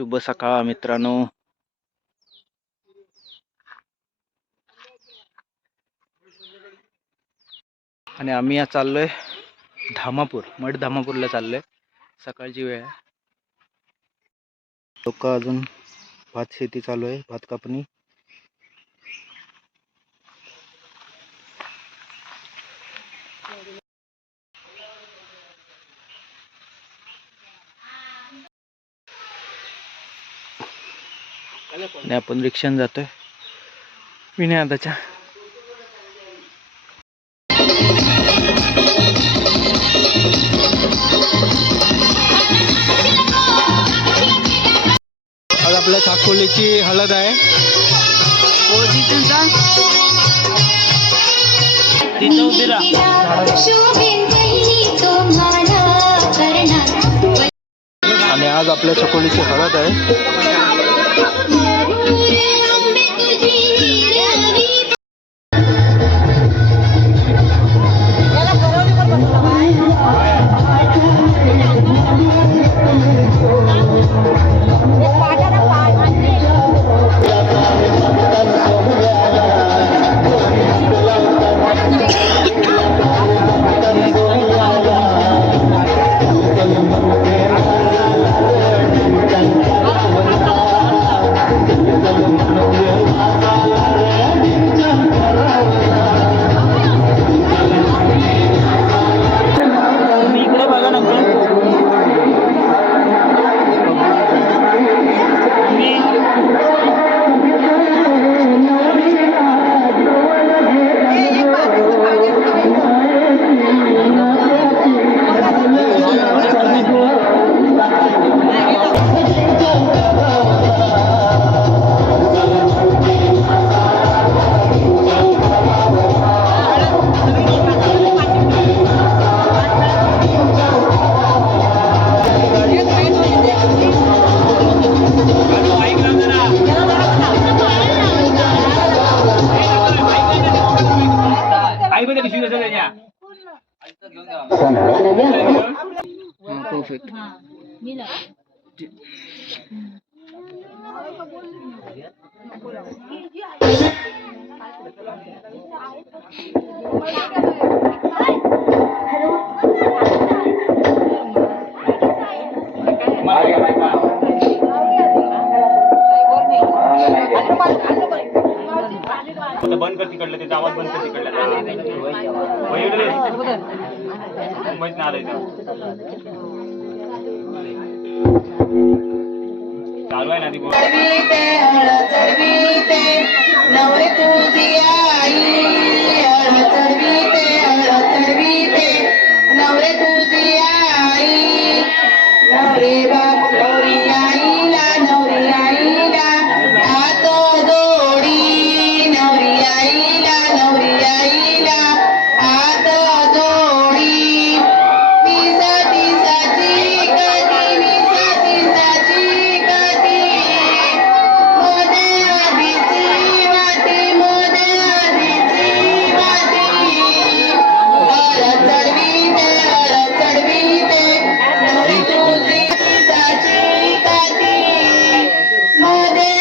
शुभ सकाळ मित्रांनो. आणि आम्ही आज चाललोय धामापूर, मठ धामापूरला चाललोय. सकाळची वेळ आहे. लोक अजून भात शेती चालू आहे, भात कापणी. आणि आपण रिक्षाने जातोय विनयादाच्या. आज आपल्या साकोलीची हळद आहे. आणि आज आपल्या साकोलीची हळद आहे. Perfect. बंद कर तिकडलं, त्याचा आवाज बंद कर तिकडला. मुंबईत ना आलंय चालू आहे ना ती नवरे तुझी आई नवरे तुझी आई नवरे बाप नवरी आईला नवरी आईला हात जोडी नवरी आईला हात जोडी विसाची साची कधी विसाची साची कधी मध्ये आधीची वाटी मध्ये आधीची वाटी चढवी ते नवरी तुझी साची कधी मध्ये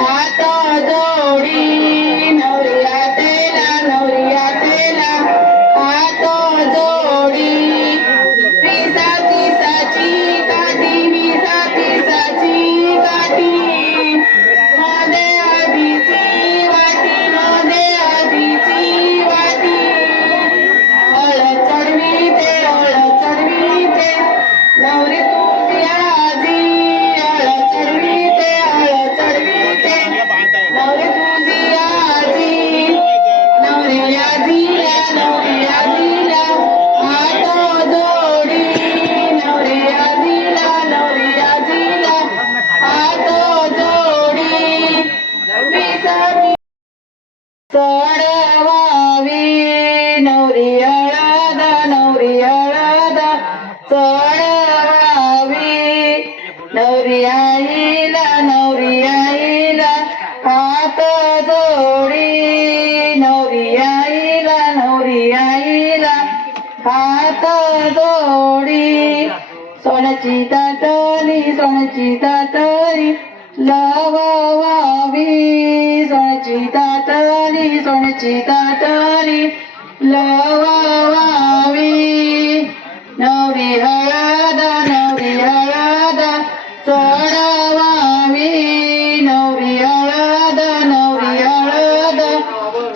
हात जोडी नवरी आतेला हात जोडी विसाची साची काठी विसाची साची काठी मध्ये आधीची वाटी हळद चढवी ते नवरी तुझी आजी हळद चढवी ते नवरी तुझी आजी नवरी आजीला हात जोडी नवरी आजीला हात जोडी विसाची चढवावी नवरी हळद चढवावी नवरी आईला हात जोडी नवरी आईला हात जोडी सोन्याची ताटली सोन्याची ताटली लवावी सोन्याची ताटली लवावी नवरी हळद चढवावी नवरी हळद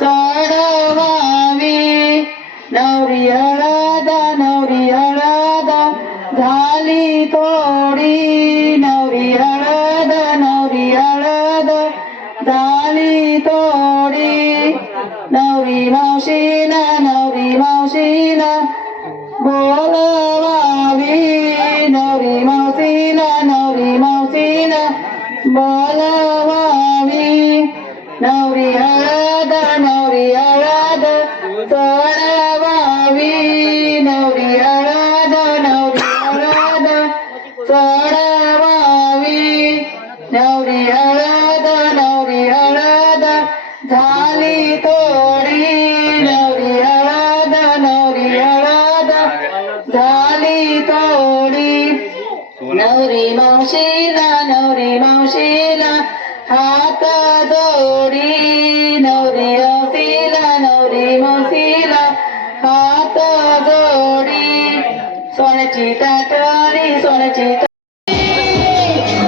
चढवावी नवरी हळद झाली थोडी नवरी हळद झाली थोडी नवरी मावशीला बोलवावी नवरी मावशीला बोलवावी नवरी हळद चढवावी नवरी हळद चढवावी नवरी हळद झाली थोडी नवरी हळद झाली थोडी नवरी मावशीला हात जोडी नवरी मावशीला हात जोडी सोन्याची ताटली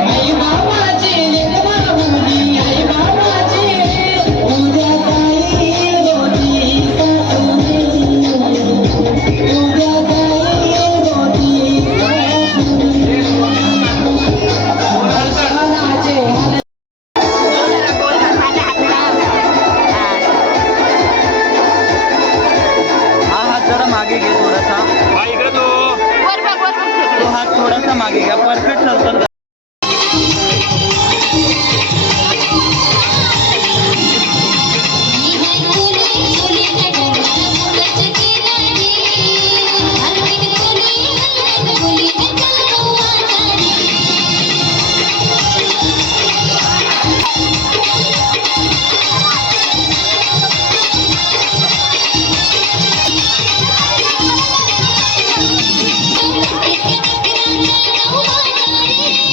आई बाबाची लेकरामुली आई बाबाची उद्या जाईल मोठी सासूनी उद्या जाईल मोठी सासूनी हा हात जरा मागे घे थोडासा तो हात थोडासा मागे घ्या परफेक्ट सर्कल Thank you.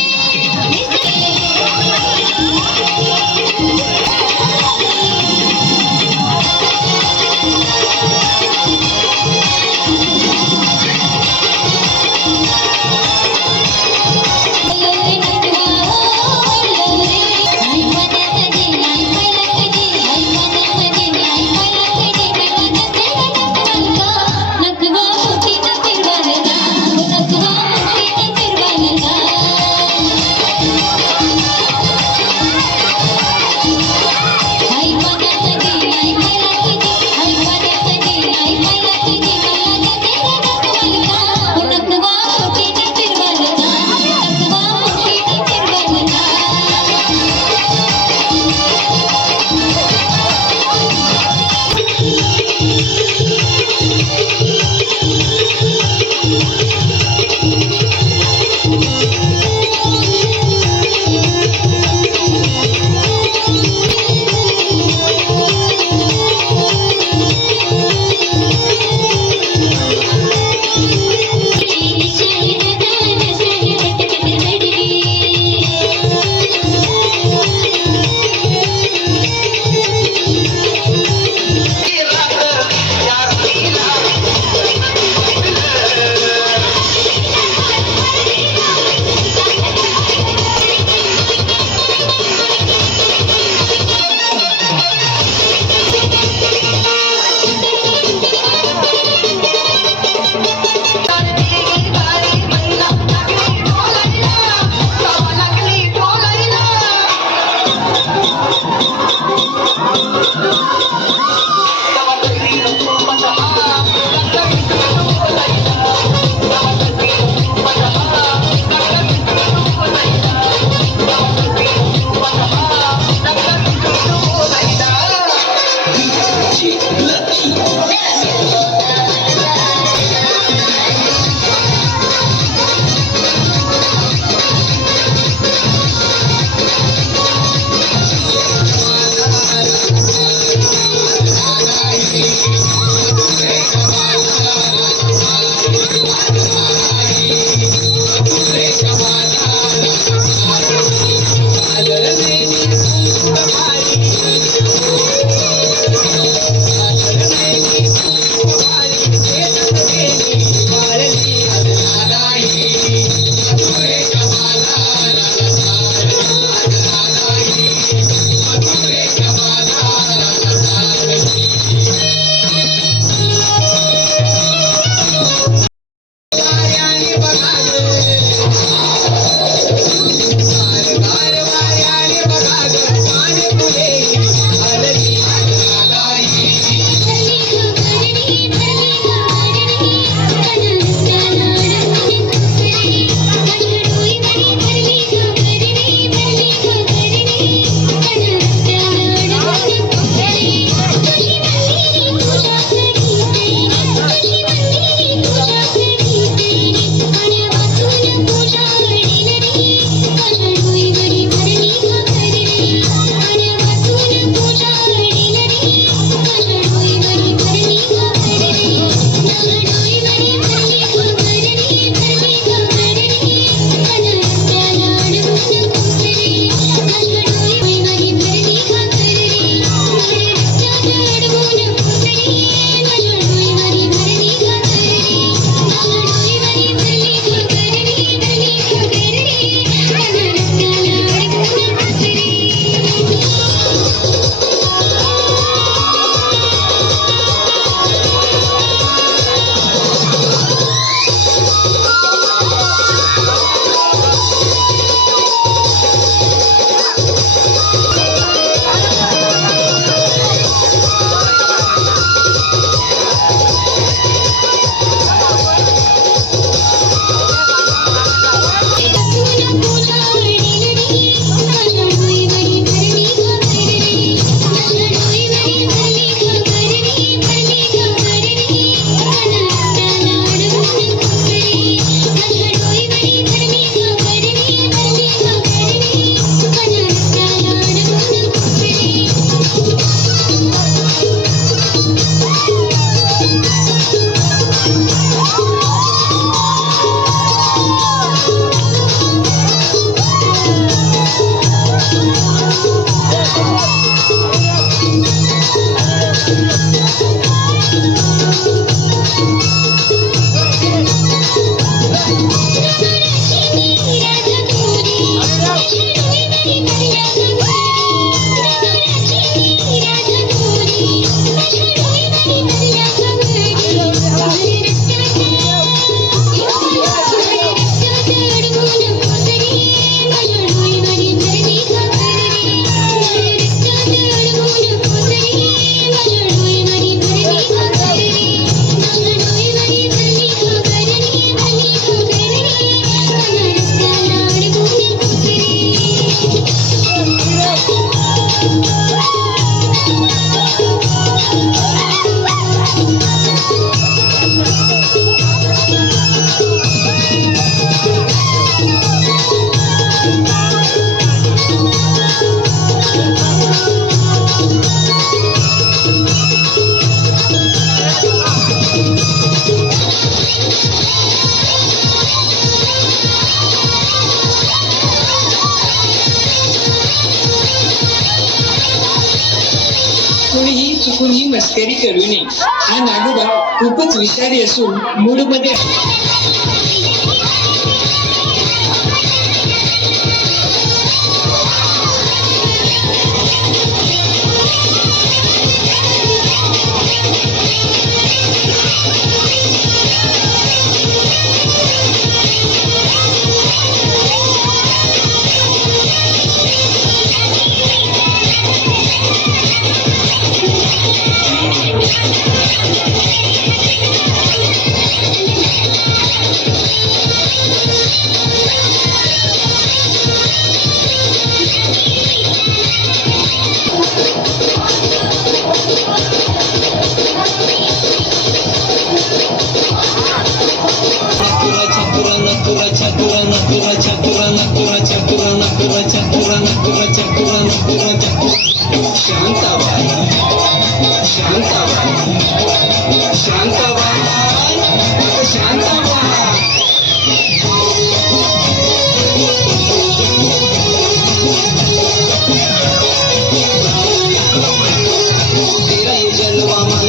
मस्करी करू नये. हा नागोबा खूपच विषारी असून मूडमध्ये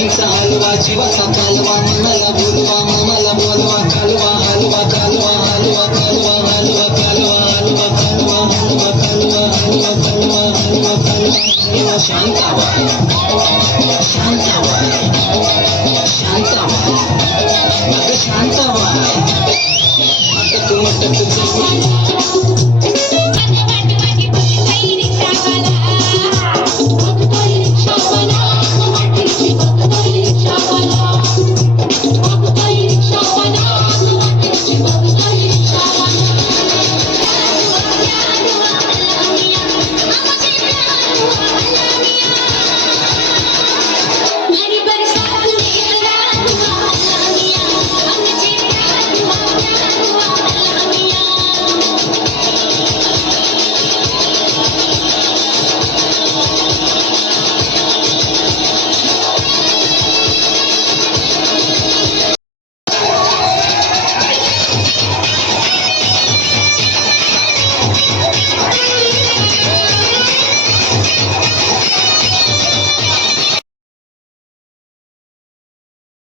जीवाचा कालवा मनाला बोलवा मनाला बोलवा कालवा हलवा कालवा हलवा कालवा हलवा कालवा हलवा कालवा हलवा कालवा हलवा कालवा हलवा कालवा शांतावा शांतावा शांतावा अगं शांतावा आता तू